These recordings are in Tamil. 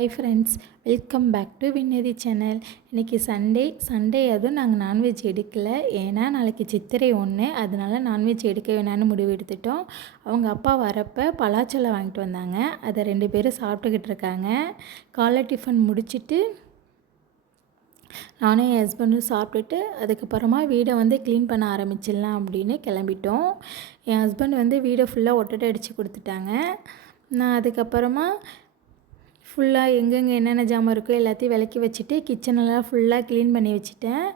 Hi friends, welcome back to Vinnathi channel. இன்றைக்கி சண்டே அதுவும் நாங்கள் நான்வெஜ் எடுக்கலை. ஏன்னா நாளைக்கு சித்திரை 1, அதனால நான்வெஜ் எடுக்க வேணான்னு முடிவு எடுத்துட்டோம். அவங்க அப்பா வரப்போ பலாச்சொலை வாங்கிட்டு வந்தாங்க. அதை 2 பேரும் சாப்பிட்டுக்கிட்டு இருக்காங்க. காலை டிஃபன் முடிச்சுட்டு நானும் என் ஹஸ்பண்டும் சாப்பிட்டுட்டு அதுக்கப்புறமா வீடை க்ளீன் பண்ண ஆரம்பிச்சிடலாம் அப்படின்னு கிளம்பிட்டோம். என் ஹஸ்பண்ட் வீடை ஃபுல்லாக ஒட்டடை அடித்து கொடுத்துட்டாங்க. நான் அதுக்கப்புறமா ஃபுல்லாக எங்கெங்கே என்னென்ன ஜாமான் இருக்கோ எல்லாத்தையும் விளக்கி வச்சுட்டு கிச்சனெல்லாம் ஃபுல்லாக க்ளீன் பண்ணி வச்சுட்டேன்.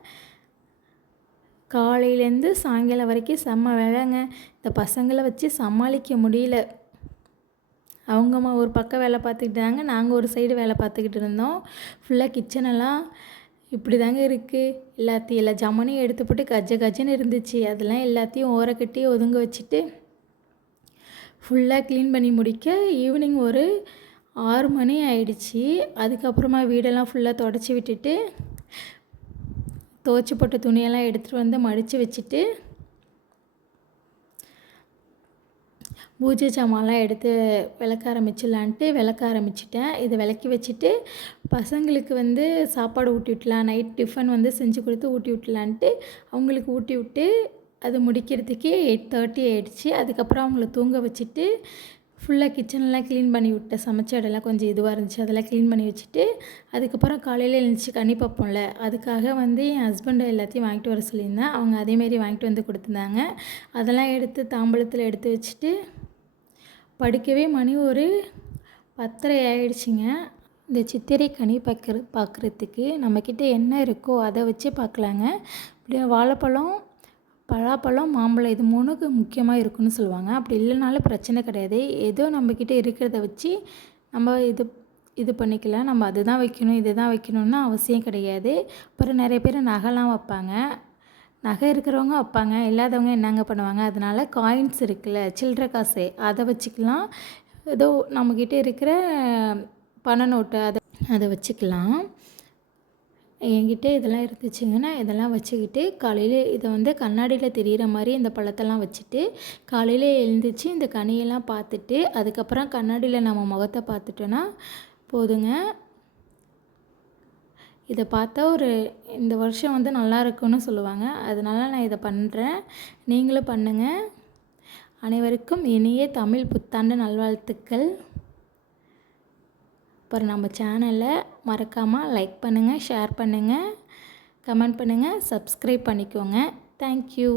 காலையிலேருந்து சாயங்காலம் வரைக்கும் செம்ம வேலைங்க. இந்த பசங்களை வச்சு சமாளிக்க முடியல. அவங்கம்மா ஒரு பக்கம் வேலை பார்த்துக்கிட்டாங்க, நாங்கள் ஒரு சைடு வேலை பார்த்துக்கிட்டு இருந்தோம். ஃபுல்லாக கிச்சனெல்லாம் இப்படி தாங்க இருக்குது. எல்லா ஜாமானையும் எடுத்து போட்டு கஜ்ஜன்னு இருந்துச்சு. அதெல்லாம் எல்லாத்தையும் ஓரக்கட்டி ஒதுங்க வச்சுட்டு ஃபுல்லாக க்ளீன் பண்ணி முடிக்க ஈவினிங் ஒரு 6 மணி ஆயிடுச்சு. அதுக்கப்புறமா வீடெல்லாம் ஃபுல்லாக தொடச்சி விட்டுட்டு துவைச்சி போட்ட துணியெல்லாம் எடுத்துகிட்டு மடித்து வச்சுட்டு பூஜை சாமான்லாம் எடுத்து விளக்க ஆரம்பிச்சிட்டேன். இதை விளக்கி வச்சுட்டு பசங்களுக்கு சாப்பாடு ஊட்டி விட்டலாம், நைட் டிஃபன் செஞ்சு கொடுத்து ஊட்டி விட்டலான்ட்டு அவங்களுக்கு ஊட்டி விட்டு அது முடிக்கிறதுக்கே 8:30 ஆகிடுச்சு. அதுக்கப்புறம் அவங்கள தூங்க வச்சுட்டு ஃபுல்லாக கிச்சனெலாம் க்ளீன் பண்ணி விட்டேன். சமைச்ச இடம்லாம் கொஞ்சம் இதுவாக இருந்துச்சு, அதெல்லாம் க்ளீன் பண்ணி வச்சுட்டு அதுக்கப்புறம் காலையில் எழுந்திரிச்சி கண்ணி பார்ப்போம்ல, அதுக்காக என் ஹஸ்பண்டை எல்லாத்தையும் வாங்கிட்டு வர சொல்லியிருந்தேன். அவங்க அதேமாரி வாங்கிட்டு கொடுத்துருந்தாங்க. அதெல்லாம் எடுத்து தாம்பூலத்தில் எடுத்து வச்சுட்டு படுக்கவே மணி ஒரு 10:30 ஆகிடுச்சிங்க. இந்த சித்திரை கனி பார்க்குறதுக்கு நம்மக்கிட்ட என்ன இருக்கோ அதை வச்சு பார்க்கலாங்க. இப்படி வாழைப்பழம், பலாப்பழம், மாம்பழம் இது 3க்கு முக்கியமாக இருக்குன்னு சொல்லுவாங்க. அப்படி இல்லைனாலும் பிரச்சனை கிடையாது. ஏதோ நம்மக்கிட்ட இருக்கிறத வச்சு நம்ம இது பண்ணிக்கலாம். நம்ம அதுதான் வைக்கணும், இது தான் வைக்கணும்னு அவசியம் கிடையாது. அப்புறம் நிறைய பேர் நகைலாம் வைப்பாங்க. நகை இருக்கிறவங்க வைப்பாங்க, இல்லாதவங்க என்னங்க பண்ணுவாங்க. அதனால் காயின்ஸ் இருக்குல்ல, சில்லறை காசு, அதை வச்சுக்கலாம். ஏதோ நம்மக்கிட்ட இருக்கிற பண நோட்டு அதை வச்சுக்கலாம். என்கிட்ட இதெல்லாம் இருந்துச்சுங்கன்னா இதெல்லாம் வச்சுக்கிட்டு காலையில் இதை கண்ணாடியில் தெரிகிற மாதிரி இந்த பழத்தெல்லாம் வச்சுட்டு காலையில் எழுந்திரிச்சு இந்த கனியெல்லாம் பார்த்துட்டு அதுக்கப்புறம் கண்ணாடியில் நம்ம முகத்தை பார்த்துட்டோன்னா போதுங்க. இதை பார்த்தா இந்த வருஷம் நல்லா இருக்குன்னு சொல்லுவாங்க. அதனால் நான் இதை பண்ணுறேன், நீங்களும் பண்ணுங்கள். அனைவருக்கும் இனிய தமிழ் புத்தாண்டு நல்வாழ்த்துக்கள். அப்புறம் நம்ம சேனலை மறக்காமல் லைக் பண்ணுங்கள், ஷேர் பண்ணுங்கள், கமெண்ட் பண்ணுங்கள், சப்ஸ்கிரைப் பண்ணிக்கோங்க. தேங்க்யூ.